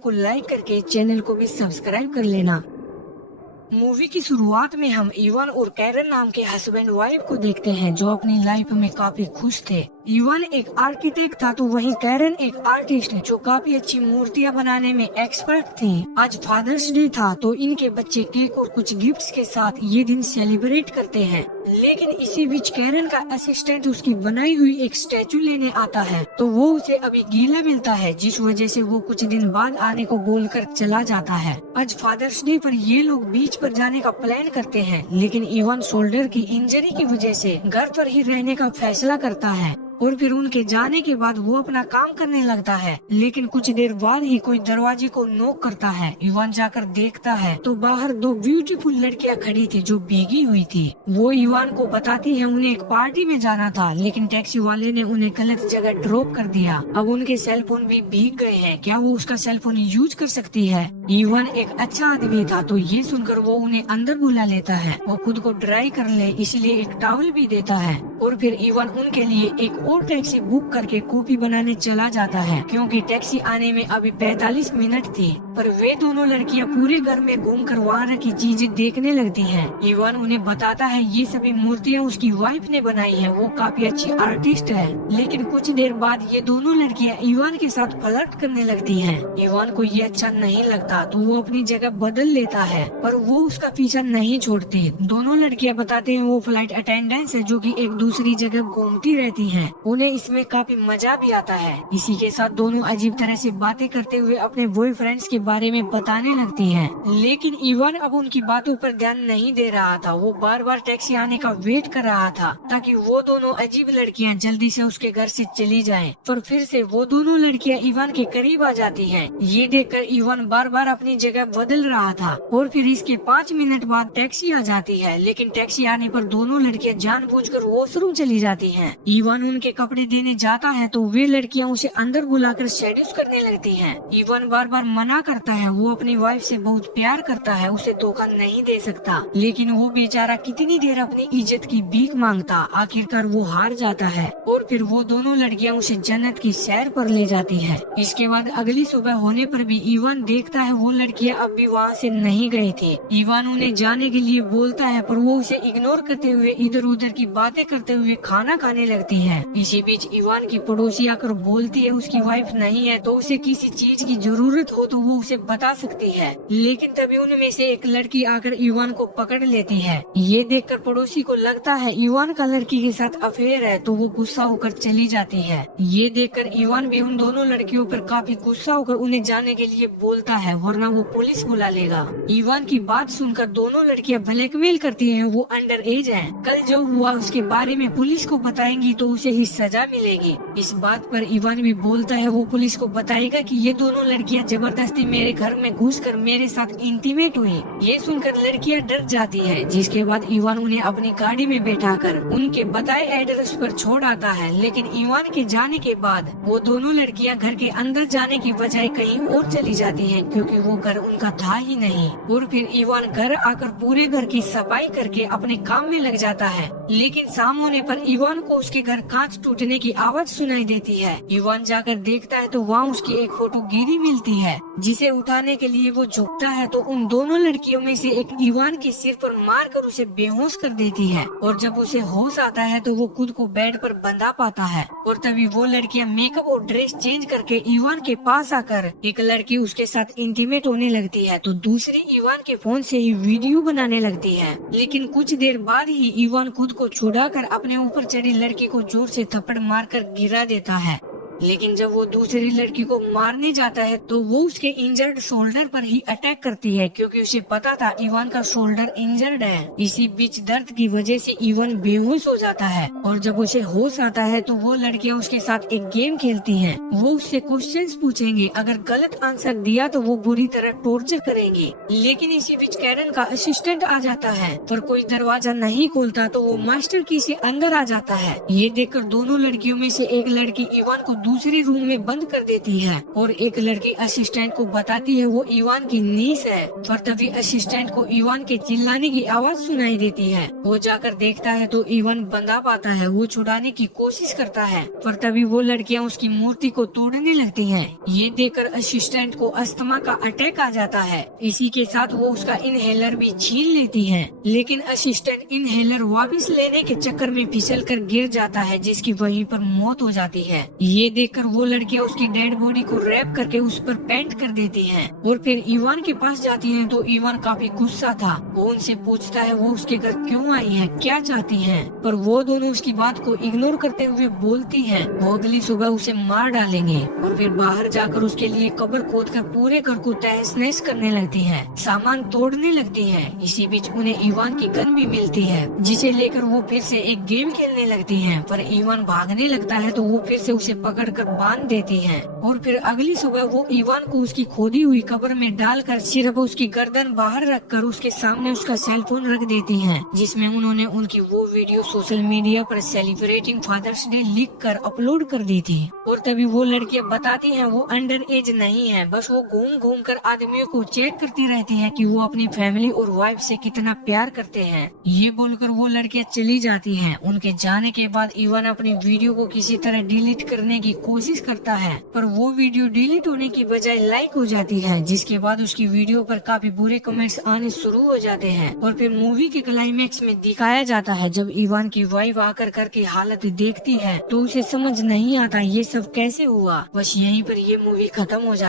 को लाइक करके चैनल को भी सब्सक्राइब कर लेना। मूवी की शुरुआत में हम इवान और कैरन नाम के हस्बैंड वाइफ को देखते हैं जो अपनी लाइफ में काफी खुश थे। इवान एक आर्किटेक्ट था तो वहीं कैरन एक आर्टिस्ट जो काफी अच्छी मूर्तियां बनाने में एक्सपर्ट थी। आज फादर्स डे था तो इनके बच्चे केक और कुछ गिफ्ट्स के साथ ये दिन सेलिब्रेट करते हैं। लेकिन इसी बीच कैरन का असिस्टेंट उसकी बनाई हुई एक स्टैचू लेने आता है तो वो उसे अभी गीला मिलता है, जिस वजह से वो कुछ दिन बाद आने को बोलकर चला जाता है। आज फादर्स डे पर ये लोग बीच पर जाने का प्लान करते हैं, लेकिन इवान शोल्डर की इंजरी की वजह से घर पर ही रहने का फैसला करता है और फिर उनके जाने के बाद वो अपना काम करने लगता है। लेकिन कुछ देर बाद ही कोई दरवाजे को नॉक करता है। इवान जाकर देखता है तो बाहर दो ब्यूटीफुल लड़कियां खड़ी थी जो भीगी हुई थी। वो इवान को बताती है उन्हें एक पार्टी में जाना था, लेकिन टैक्सी वाले ने उन्हें गलत जगह ड्रॉप कर दिया। अब उनके सेल फोन भी भीग गए हैं, क्या वो उसका सेल फोन यूज कर सकती है? इवान एक अच्छा आदमी था तो ये सुनकर वो उन्हें अंदर बुला लेता है। वो खुद को ड्राई कर ले इसलिए एक टॉवल भी देता है और फिर इवान उनके लिए एक और टैक्सी बुक करके कॉफी बनाने चला जाता है, क्योंकि टैक्सी आने में अभी 45 मिनट थी। पर वे दोनों लड़कियां पूरे घर में घूमकर वहाँ रखी चीजें देखने लगती हैं। इवान उन्हें बताता है ये सभी मूर्तियाँ उसकी वाइफ ने बनाई है, वो काफी अच्छी आर्टिस्ट है। लेकिन कुछ देर बाद ये दोनों लड़कियां इवान के साथ फ्लर्ट करने लगती हैं। इवान को ये अच्छा नहीं लगता तो वो अपनी जगह बदल लेता है, पर वो उसका पीछा नहीं छोड़ती। दोनों लड़कियां बताते हैं वो फ्लाइट अटेंडेंस है जो कि एक दूसरी जगह घूमती रहती हैं। उन्हें इसमें काफी मजा भी आता है। इसी के साथ दोनों अजीब तरह से बातें करते हुए अपने बॉयफ्रेंड्स के बारे में बताने लगती हैं। लेकिन इवान अब उनकी बातों पर ध्यान नहीं दे रहा था। वो बार बार टैक्सी आने का वेट कर रहा था ताकि वो दोनों अजीब लड़कियां जल्दी से उसके घर से चली जाएं। पर फिर से वो दोनों लड़कियां इवान के करीब आ जाती हैं। ये देखकर इवान बार बार अपनी जगह बदल रहा था और फिर इसके 5 मिनट बाद टैक्सी आ जाती है। लेकिन टैक्सी आने पर दोनों लड़कियां जानबूझकर वॉशरूम चली जाती हैं। इवान उनके कपड़े देने जाता है तो वे लड़कियां उसे अंदर बुलाकर सेड्यूस करने लगती हैं। इवान बार बार मना करता है, वो अपनी वाइफ से बहुत प्यार करता है, उसे धोखा नहीं दे सकता। लेकिन वो बेचारा कितनी देर अपनी इज्जत की भीख मांगता, आखिरकार वो हार जाता है और फिर वो दोनों लड़कियां उसे जन्नत की सैर पर ले जाती है। इसके बाद अगली सुबह होने पर भी इवान देखता है वो लड़कियां अब भी वहाँ से नहीं गई थी। इवान उन्हें जाने के लिए बोलता है पर वो उसे इग्नोर करते हुए इधर उधर की बातें करते हुए खाना खाने लगती है। इसी बीच इवान की पड़ोसी आकर बोलती है उसकी वाइफ नहीं है तो उसे किसी चीज की जरूरत हो तो वो उसे बता सकती है। लेकिन तभी उनमें से एक लड़की आकर इवान को पकड़ लेती है। ये देखकर पड़ोसी को लगता है इवान का लड़की के साथ अफेयर है तो वो गुस्सा होकर चली जाती है। ये देखकर इवान भी उन दोनों लड़कियों पर काफी गुस्सा होकर उन्हें जाने के लिए बोलता है, वरना वो पुलिस बुला लेगा। इवान की बात सुनकर दोनों लड़कियां ब्लैकमेल करती हैं, वो अंडर एज है। कल जो हुआ उसके बारे में पुलिस को बताएंगी तो उसे ही सजा मिलेगी। इस बात पर इवान भी बोलता है वो पुलिस को बताएगा कि ये दोनों लड़कियां जबरदस्ती मेरे घर में घुसकर मेरे साथ इंटीमेट हुई। ये सुनकर लड़कियां डर जाती है, जिसके बाद इवान उन्हें अपनी गाड़ी में बैठाकर उनके बताए एड्रेस पर छोड़ आता है। लेकिन इवान के जाने के बाद वो दोनों लड़कियां घर के अंदर जाने की बजाय कहीं और चली जाती हैं, क्योंकि वो घर उनका था ही नहीं। और फिर इवान घर आकर पूरे घर की सफाई करके अपने काम में लग जाता है। लेकिन शाम होने पर इवान को उसके घर कांच टूटने की आवाज सुनाई देती है। इवान जाकर देखता है तो वहाँ उसकी एक फोटो गिरी मिलती है, जिसे उठाने के लिए वो झुकता है तो उन दोनों लड़कियों में से एक इवान के सिर पर मारकर उसे बेहोश कर देती है। और जब उसे होश आता है तो वो खुद को बेड पर बंधा पाता है। और तभी वो लड़कियां मेकअप और ड्रेस चेंज करके इवान के पास आकर एक लड़की उसके साथ इंटीमेट होने लगती है तो दूसरी इवान के फोन से ही वीडियो बनाने लगती है। लेकिन कुछ देर बाद ही इवान खुद को छुड़ाकर अपने ऊपर चढ़ी लड़की को जोर से थप्पड़ मारकर गिरा देता है। लेकिन जब वो दूसरी लड़की को मारने जाता है तो वो उसके इंजर्ड शोल्डर पर ही अटैक करती है, क्योंकि उसे पता था इवान का शोल्डर इंजर्ड है। इसी बीच दर्द की वजह से इवान बेहोश हो जाता है और जब उसे होश आता है तो वो लड़कियां उसके साथ एक गेम खेलती हैं। वो उससे क्वेश्चंस पूछेंगे, अगर गलत आंसर दिया तो वो बुरी तरह टॉर्चर करेंगे। लेकिन इसी बीच कैरन का असिस्टेंट आ जाता है पर कोई दरवाजा नहीं खोलता तो वो मास्टर की से अंदर आ जाता है। ये देखकर दोनों लड़कियों में से एक लड़की इवान को दूसरी रूम में बंद कर देती है और एक लड़की असिस्टेंट को बताती है वो इवान की नीस है। पर तभी असिस्टेंट को इवान के चिल्लाने की आवाज सुनाई देती है। वो जाकर देखता है तो इवान बंधा पाता है। वो छुड़ाने की कोशिश करता है पर तभी वो लड़कियां उसकी मूर्ति को तोड़ने लगती हैं। ये देखकर असिस्टेंट को अस्थमा का अटैक आ जाता है। इसी के साथ वो उसका इनहेलर भी छीन लेती है, लेकिन असिस्टेंट इनहेलर वापस लेने के चक्कर में फिसल कर गिर जाता है, जिसकी वहीं पर मौत हो जाती है। ये देखकर वो लड़कियां उसकी डेड बॉडी को रैप करके उस पर पेंट कर देती हैं और फिर इवान के पास जाती हैं तो इवान काफी गुस्सा था। वो उनसे पूछता है वो उसके घर क्यों आई है, क्या चाहती हैं, पर वो दोनों उसकी बात को इग्नोर करते हुए बोलती हैं वो अगली सुबह उसे मार डालेंगे और फिर बाहर जाकर उसके लिए कब्र खोदकर पूरे घर को तहस नहस करने लगती है, सामान तोड़ने लगती है। इसी बीच उन्हें इवान की गन भी मिलती है, जिसे लेकर वो फिर से एक गेम खेलने लगती हैं, पर इवान भागने लगता है तो वो फिर से उसे पकड़कर बांध देती है और फिर अगली सुबह वो इवान को उसकी खोदी हुई कब्र में डालकर सिर्फ उसकी गर्दन बाहर रखकर उसके सामने उसका सेलफोन रख देती हैं, जिसमें उन्होंने उनकी वो वीडियो सोशल मीडिया पर सेलिब्रेटिंग फादर्स डे लिख कर अपलोड कर दी थी। और तभी वो लड़कियां बताती हैं वो अंडर एज नहीं है, बस वो घूम घूम कर आदमियों को चेक करती रहती हैं कि वो अपनी फैमिली और वाइफ से कितना प्यार करते हैं। ये बोलकर वो लड़कियां चली जाती हैं। उनके जाने के बाद इवान अपनी वीडियो को किसी तरह डिलीट करने की कोशिश करता है, पर वो वीडियो डिलीट होने की बजाय लाइक हो जाती है, जिसके बाद उसकी वीडियो पर काफी बुरे कमेंट्स आने शुरू हो जाते हैं। और फिर मूवी के क्लाइमेक्स में दिखाया जाता है जब इवान की वाइफ आकर घर की हालत देखती है तो उसे समझ नहीं आता ये सब कैसे हुआ। बस यहीं पर ये मूवी खत्म हो जाती है।